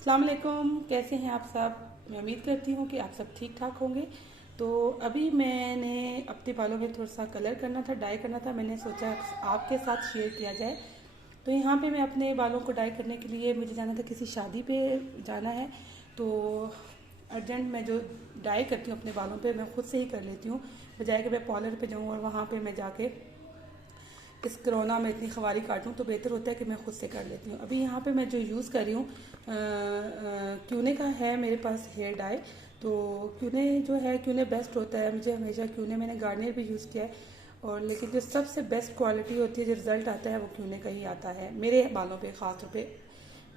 अस्सलाम वालेकुम, कैसे हैं आप सब। मैं उम्मीद करती हूँ कि आप सब ठीक ठाक होंगे। तो अभी मैंने अपने बालों में थोड़ा सा कलर करना था, डाई करना था। मैंने सोचा आपके साथ शेयर किया जाए। तो यहाँ पे मैं अपने बालों को डाई करने के लिए मुझे जाना था, किसी शादी पे जाना है। तो अर्जेंट मैं जो डाई करती हूँ अपने बालों पे मैं खुद से ही कर लेती हूँ, बजाय कि मैं पार्लर पे जाऊँ और वहाँ पे मैं जाके इस कोरोना में इतनी ख़वारी काटूँ। तो बेहतर होता है कि मैं खुद से कर लेती हूँ। अभी यहाँ पे मैं जो यूज़ कर रही हूँ क्यूने का है मेरे पास हेयर डाई। तो क्यूने जो है, क्यूने बेस्ट होता है। मुझे हमेशा क्यूने, मैंने गार्नियर भी यूज़ किया है, और लेकिन जो सबसे बेस्ट क्वालिटी होती है, जो रिज़ल्ट आता है, वो क्यूने का ही आता है मेरे बालों पे ख़ास तौर पे।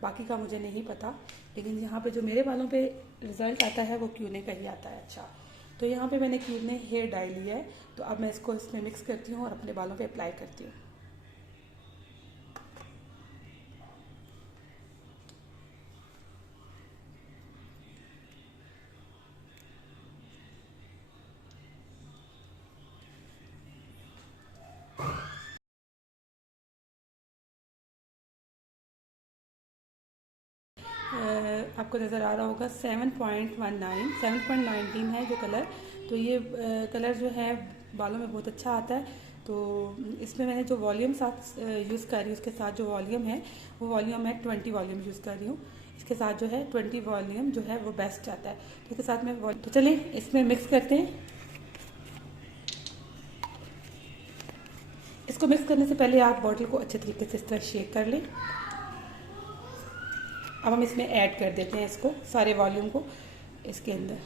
बाकी का मुझे नहीं पता, लेकिन यहाँ पे जो मेरे बालों पे रिज़ल्ट आता है वो क्यूने का ही आता है। अच्छा, तो यहाँ पे मैंने क्यूने हेयर डाई लिया है। तो अब मैं इसको इसमें मिक्स करती हूँ और अपने बालों पे अप्लाई करती हूँ। आपको नज़र आ रहा होगा 7.19 7.19 है जो कलर। तो ये कलर जो है बालों में बहुत अच्छा आता है। तो इसमें मैंने जो वॉल्यूम साथ यूज़ कर रही हूँ, उसके साथ जो वॉल्यूम है वो वॉल्यूम है 20 वॉल्यूम यूज़ कर रही हूँ। इसके साथ जो है 20 वॉल्यूम जो है वो बेस्ट आता है। तो इसके साथ में तो चलिए इसमें मिक्स करते हैं। इसको मिक्स करने से पहले आप बॉटल को अच्छे तरीके से इस तरह शेक कर लें। अब हम इसमें ऐड कर देते हैं इसको, सारे वॉल्यूम को इसके अंदर।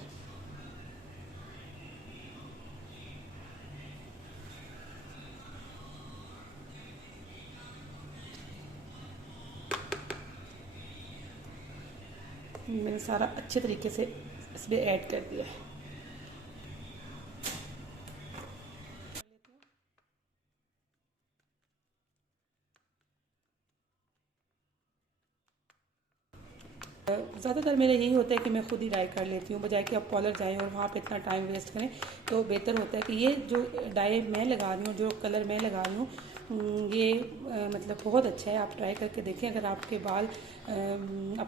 मैंने सारा अच्छे तरीके से इसमें ऐड कर दिया है। ज़्यादातर मेरा यही होता है कि मैं खुद ही डाई कर लेती हूँ, बजाय कि आप पार्लर जाएँ और वहाँ पे इतना टाइम वेस्ट करें। तो बेहतर होता है कि ये जो डाई मैं लगा रही हूँ, जो कलर मैं लगा रही हूँ, ये मतलब बहुत अच्छा है। आप ट्राई करके देखें। अगर आपके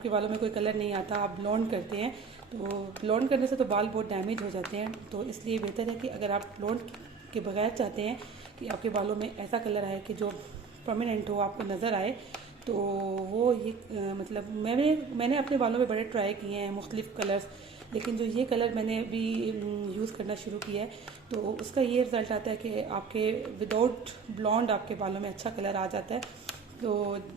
बालों में कोई कलर नहीं आता, आप ब्लॉन्ड करते हैं, तो ब्लॉन्ड करने से तो बाल बहुत डैमेज हो जाते हैं। तो इसलिए बेहतर है कि अगर आप ब्लॉन्ड के बगैर चाहते हैं कि आपके बालों में ऐसा कलर आए कि जो परमानेंट हो, आपको नज़र आए, तो वो ये मतलब मैंने अपने बालों में बड़े ट्राई किए हैं मुख्तलिफ़ कलर्स, लेकिन जो ये कलर मैंने अभी यूज़ करना शुरू किया है, तो उसका ये रिज़ल्ट आता है कि आपके विदाउट ब्लॉन्ड आपके बालों में अच्छा कलर आ जाता है। तो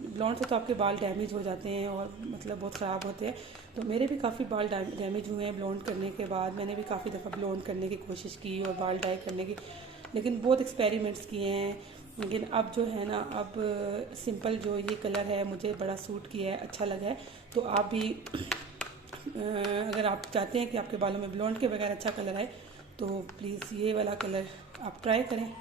ब्लॉन्ड से तो आपके बाल डैमेज हो जाते हैं और मतलब बहुत ख़राब होते हैं। तो मेरे भी काफ़ी बाल डैमेज हुए हैं ब्लॉन्ड करने के बाद। मैंने भी काफ़ी दफ़ा ब्लॉन्ड करने की कोशिश की और बाल डाई करने की, लेकिन बहुत एक्सपेरिमेंट्स किए हैं। लेकिन अब जो है ना, अब सिंपल जो ये कलर है मुझे बड़ा सूट किया है, अच्छा लगा है। तो आप भी अगर आप चाहते हैं कि आपके बालों में ब्लॉन्ड के बगैर अच्छा कलर आए, तो प्लीज़ ये वाला कलर आप ट्राई करें।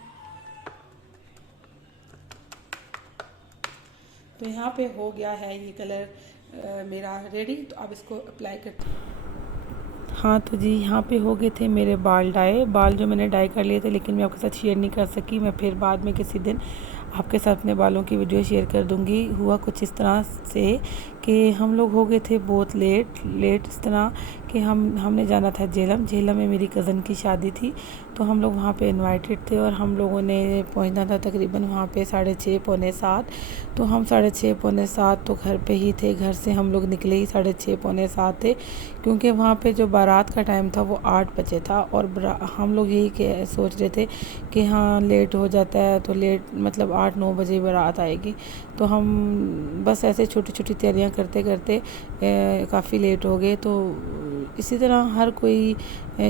तो यहाँ पे हो गया है ये कलर मेरा रेडी। तो अब इसको अप्लाई करती हूँ। हाँ, तो जी यहाँ पे हो गए थे मेरे बाल जो मैंने डाई कर लिए थे, लेकिन मैं आपके साथ शेयर नहीं कर सकी। मैं फिर बाद में किसी दिन आपके साथ अपने बालों की वीडियो शेयर कर दूँगी। हुआ कुछ इस तरह से कि हम लोग हो गए थे बहुत लेट इस तरह कि हमने जाना था झेलम में मेरी कज़न की शादी थी। तो हम लोग वहाँ पे इनवाइटेड थे और हम लोगों ने पहुँचना था तकरीबन वहाँ पे 6:30 पौने 7। तो हम 6:30 पौने 7 तो घर पे ही थे। घर से हम लोग निकले ही 6:30 पौने 7 थे, क्योंकि वहाँ पे जो बारात का टाइम था वो 8 बजे था। और हम लोग यही सोच रहे थे कि हाँ लेट हो जाता है तो लेट मतलब 8-9 बजे बारात आएगी। तो हम बस ऐसे छोटी छोटी तैयारियां करते करते काफ़ी लेट हो गए। तो इसी तरह हर कोई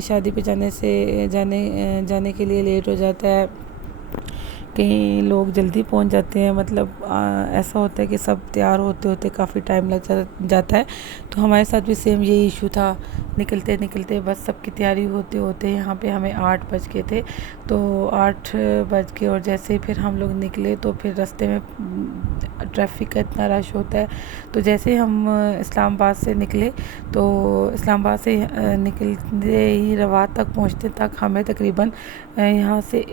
शादी पे जाने के लिए लेट हो जाता है। कहीं लोग जल्दी पहुंच जाते हैं, मतलब ऐसा होता है कि सब तैयार होते होते काफ़ी टाइम जाता है। तो हमारे साथ भी सेम यही इशू था। निकलते निकलते बस सबकी तैयारी होते होते यहाँ पे हमें 8 बज के थे। तो 8 बज के, और जैसे ही फिर हम लोग निकले तो फिर रास्ते में ट्रैफिक का इतना रश होता है। तो जैसे हम इस्लामाबाद से निकले, तो इस्लामाबाद से निकलते ही रवात तक पहुँचते तक हमें तकरीबन यहाँ से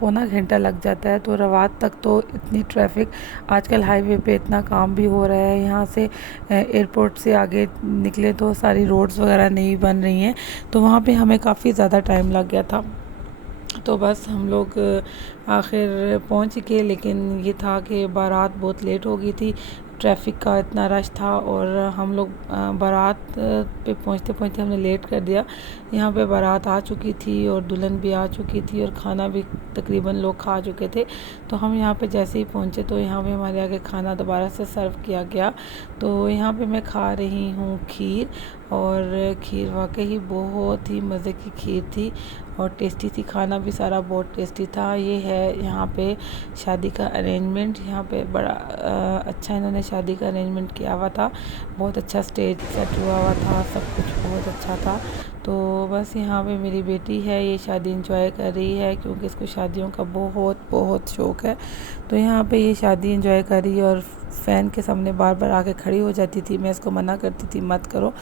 पौना घंटा घंटा लग जाता है। तो रवात तक तो इतनी ट्रैफिक, आजकल हाईवे पे इतना काम भी हो रहा है, यहाँ से एयरपोर्ट से आगे निकले तो सारी रोड्स वगैरह नहीं बन रही हैं, तो वहाँ पे हमें काफ़ी ज़्यादा टाइम लग गया था। तो बस हम लोग आखिर पहुंच गए, लेकिन ये था कि बारात बहुत लेट हो गई थी, ट्रैफिक का इतना रश था, और हम लोग बारात पे पहुंचते पहुंचते हमने लेट कर दिया। यहाँ पे बारात आ चुकी थी और दुल्हन भी आ चुकी थी और खाना भी तकरीबन लोग खा चुके थे। तो हम यहाँ पे जैसे ही पहुँचे तो यहाँ पे हमारे आगे खाना दोबारा से सर्व किया गया। तो यहाँ पे मैं खा रही हूँ खीर, और खीर वाकई बहुत ही मज़े की खीर थी और टेस्टी थी। खाना भी सारा बहुत टेस्टी था। ये है यहाँ पे शादी का अरेंजमेंट, यहाँ पे बड़ा अच्छा इन्होंने शादी का अरेंजमेंट किया हुआ था, बहुत अच्छा स्टेज सेट हुआ था, सब कुछ बहुत अच्छा था। तो बस यहाँ पे मेरी बेटी है, ये शादी इंजॉय कर रही है क्योंकि इसको शादियों का बहुत बहुत शौक़ है। तो यहाँ पे ये शादी इंजॉय कर रही है और फ़ैन के सामने बार बार आके खड़ी हो जाती थी। मैं इसको मना करती थी मत करो,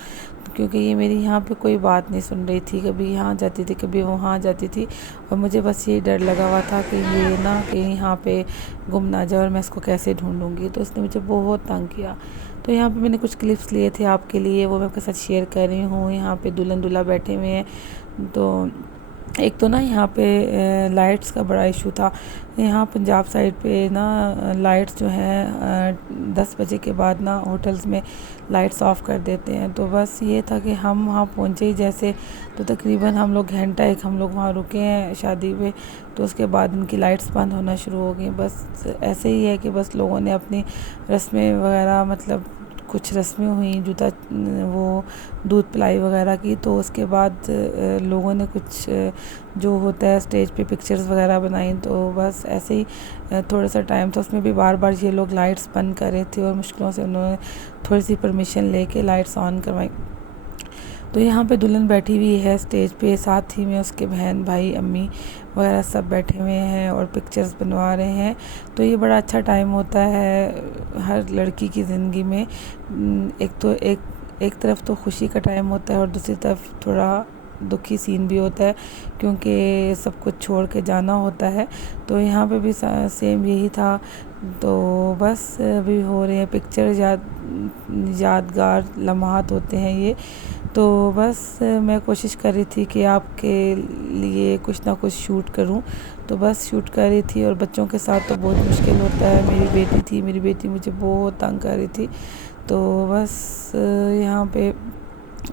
क्योंकि ये मेरी यहाँ पे कोई बात नहीं सुन रही थी, कभी यहाँ जाती थी कभी वहाँ जाती थी, और मुझे बस ये डर लगा हुआ था कि ये ना कि यहाँ पे गुम ना जाए और मैं इसको कैसे ढूंढूंगी। तो इसने मुझे बहुत तंग किया। तो यहाँ पे मैंने कुछ क्लिप्स लिए थे आपके लिए, वो मैं आपके साथ शेयर कर रही हूँ। यहाँ पे दुल्हन दूल्हा बैठे हुए हैं। तो एक तो ना यहाँ पे लाइट्स का बड़ा इशू था। यहाँ पंजाब साइड पे ना लाइट्स जो हैं 10 बजे के बाद ना होटल्स में लाइट्स ऑफ कर देते हैं। तो बस ये था कि हम वहाँ पहुँचे ही जैसे, तो तकरीबन हम लोग घंटा एक हम लोग वहाँ रुके हैं शादी पे। तो उसके बाद उनकी लाइट्स बंद होना शुरू हो गई। बस ऐसे ही है कि बस लोगों ने अपनी रस्में वगैरह, मतलब कुछ रस्में हुई, जूता वो दूध पिलाई वगैरह की। तो उसके बाद लोगों ने कुछ जो होता है स्टेज पे पिक्चर्स वगैरह बनाई। तो बस ऐसे ही थोड़ा सा टाइम था, उसमें भी बार बार ये लोग लाइट्स बंद कर रहे थे और मुश्किलों से उन्होंने थोड़ी सी परमिशन लेके लाइट्स ऑन करवाई। तो यहाँ पे दुल्हन बैठी हुई है स्टेज पे, साथ ही में उसके बहन भाई अम्मी वगैरह सब बैठे हुए हैं और पिक्चर्स बनवा रहे हैं। तो ये बड़ा अच्छा टाइम होता है हर लड़की की ज़िंदगी में। एक तरफ तो खुशी का टाइम होता है और दूसरी तरफ थोड़ा दुखी सीन भी होता है, क्योंकि सब कुछ छोड़ के जाना होता है। तो यहाँ पे भी सेम यही था। तो बस अभी हो रहे हैं पिक्चर, यादगार लम्हात होते हैं ये। तो बस मैं कोशिश कर रही थी कि आपके लिए कुछ ना कुछ शूट करूं, तो बस शूट कर रही थी। और बच्चों के साथ तो बहुत मुश्किल होता है। मेरी बेटी थी, मेरी बेटी मुझे बहुत तंग कर रही थी। तो बस यहाँ पे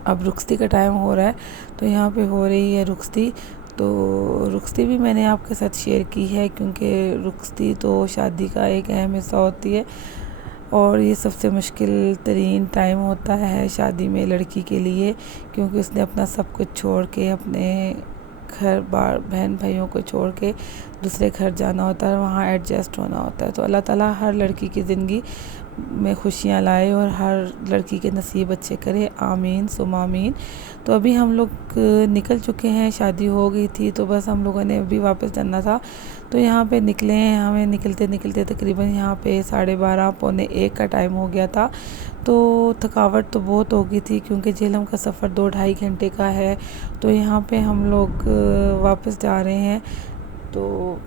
अब रुखसती का टाइम हो रहा है, तो यहाँ पे हो रही है रुखसती। तो रुखसती भी मैंने आपके साथ शेयर की है, क्योंकि रुखसती तो शादी का एक अहम हिस्सा होती है और ये सबसे मुश्किल तरीन टाइम होता है शादी में लड़की के लिए, क्योंकि उसने अपना सब कुछ छोड़ के, अपने घर बार बहन भाइयों को छोड़ के दूसरे घर जाना होता है, वहाँ एडजस्ट होना होता है। तो अल्लाह ताला हर लड़की की ज़िंदगी में खुशियाँ लाए और हर लड़की के नसीब अच्छे करे, आमीन सुम आमीन। तो अभी हम लोग निकल चुके हैं, शादी हो गई थी, तो बस हम लोगों ने अभी वापस जाना था। तो यहाँ पे निकले हैं, हमें निकलते निकलते तकरीबन यहाँ पे 12:30 पौने 1 का टाइम हो गया था। तो थकावट तो बहुत हो गई थी, क्योंकि झेलम का सफ़र 2-2.5 घंटे का है। तो यहाँ पे हम लोग वापस जा रहे हैं। तो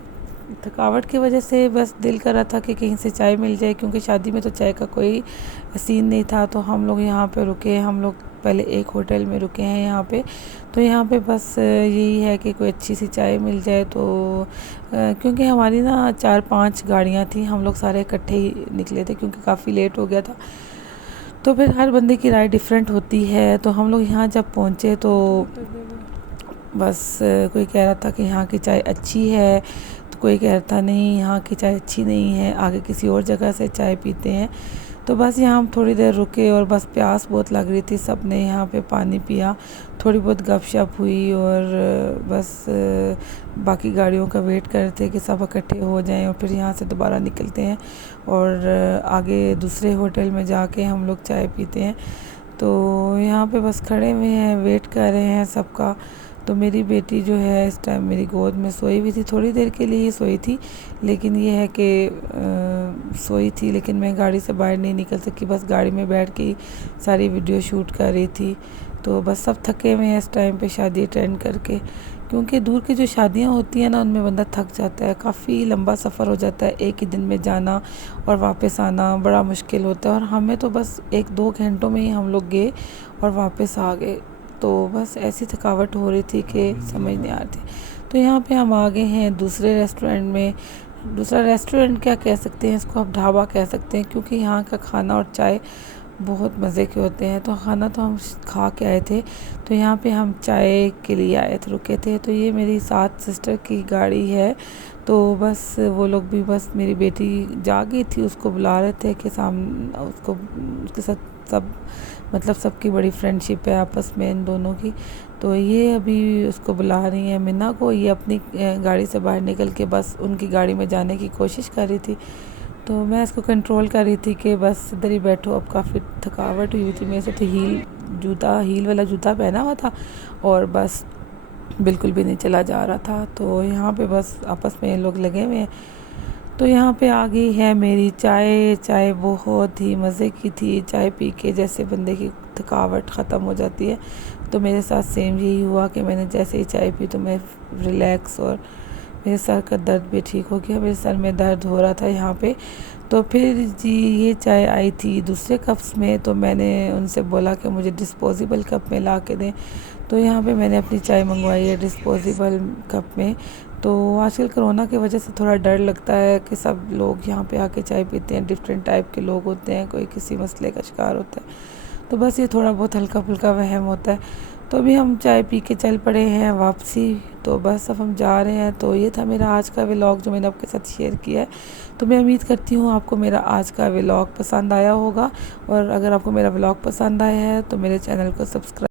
थकावट की वजह से बस दिल कर रहा था कि कहीं से चाय मिल जाए, क्योंकि शादी में तो चाय का कोई सीन नहीं था। तो हम लोग यहाँ पे रुके, हम लोग पहले एक होटल में रुके हैं यहाँ पे। तो यहाँ पे बस यही है कि कोई अच्छी सी चाय मिल जाए। तो क्योंकि हमारी ना 4-5 गाड़ियाँ थी, हम लोग सारे इकट्ठे ही निकले थे क्योंकि काफ़ी लेट हो गया था। तो फिर हर बंदे की राय डिफरेंट होती है। तो हम लोग यहाँ जब पहुँचे तो बस कोई कह रहा था कि यहाँ की चाय अच्छी है, तो कोई कह रहा था नहीं यहाँ की चाय अच्छी नहीं है, आगे किसी और जगह से चाय पीते हैं। तो बस यहाँ हम थोड़ी देर रुके और बस प्यास बहुत लग रही थी, सब ने यहाँ पे पानी पिया, थोड़ी बहुत गपशप हुई और बस बाकी गाड़ियों का वेट कर रहे थे कि सब इकट्ठे हो जाएं और फिर यहाँ से दोबारा निकलते हैं और आगे दूसरे होटल में जाके हम लोग चाय पीते हैं। तो यहाँ पे बस खड़े हुए हैं, वेट कर रहे हैं सबका। तो मेरी बेटी जो है इस टाइम मेरी गोद में सोई हुई थी, थोड़ी देर के लिए ही सोई थी, लेकिन ये है कि सोई थी, लेकिन मैं गाड़ी से बाहर नहीं निकल सकी, बस गाड़ी में बैठ के ही सारी वीडियो शूट कर रही थी। तो बस सब थके हुए हैं इस टाइम पे शादी अटेंड करके, क्योंकि दूर की जो शादियां होती हैं ना, उनमें बंदा थक जाता है, काफ़ी लंबा सफ़र हो जाता है, एक ही दिन में जाना और वापस आना बड़ा मुश्किल होता है। और हमें तो बस 1-2 घंटों में ही हम लोग गए और वापस आ गए। तो बस ऐसी थकावट हो रही थी कि समझ नहीं आ रही थी। तो यहाँ पे हम आ गए हैं दूसरे रेस्टोरेंट में। दूसरा रेस्टोरेंट क्या कह सकते हैं इसको, आप ढाबा कह सकते हैं, क्योंकि यहाँ का खाना और चाय बहुत मज़े के होते हैं। तो खाना तो हम खा के आए थे, तो यहाँ पे हम चाय के लिए आए थे, रुके थे। तो ये मेरी साथ सिस्टर की गाड़ी है। तो बस वो लोग भी, बस मेरी बेटी जा गई थी, उसको बुला रहे थे कि उसको उसके साथ सब मतलब सबकी बड़ी फ्रेंडशिप है आपस में इन दोनों की। तो ये अभी उसको बुला रही है मिन्ना को। ये अपनी गाड़ी से बाहर निकल के बस उनकी गाड़ी में जाने की कोशिश कर रही थी। तो मैं इसको कंट्रोल कर रही थी कि बस इधर ही बैठो, अब काफ़ी थकावट हुई थी मेरे से। तो हील वाला जूता पहना हुआ था और बस बिल्कुल भी नहीं चला जा रहा था। तो यहाँ पे बस आपस में लोग लगे हुए हैं। तो यहाँ पे आ गई है मेरी चाय। चाय बहुत ही मज़े की थी। चाय पी के जैसे बंदे की थकावट ख़त्म हो जाती है, तो मेरे साथ सेम यही हुआ कि मैंने जैसे ही चाय पी तो मैं रिलैक्स, और मेरे सर का दर्द भी ठीक हो गया। मेरे सर में दर्द हो रहा था यहाँ पे। तो फिर जी ये चाय आई थी दूसरे कप्स में, तो मैंने उनसे बोला कि मुझे डिस्पोजेबल कप में ला के दें। तो यहाँ पे मैंने अपनी चाय मंगवाई है डिस्पोजेबल कप में। तो आजकल कोरोना की वजह से थोड़ा डर लगता है कि सब लोग यहाँ पे आके चाय पीते हैं, डिफरेंट टाइप के लोग होते हैं, कोई किसी मसले का शिकार होता है। तो बस ये थोड़ा बहुत हल्का फुल्का वहम होता है। तो अभी हम चाय पी के चल पड़े हैं वापसी। तो बस अब हम जा रहे हैं। तो ये था मेरा आज का व्लॉग जो मैंने आपके साथ शेयर किया है। तो मैं उम्मीद करती हूँ आपको मेरा आज का व्लॉग पसंद आया होगा, और अगर आपको मेरा व्लॉग पसंद आया है तो मेरे चैनल को सब्सक्राइब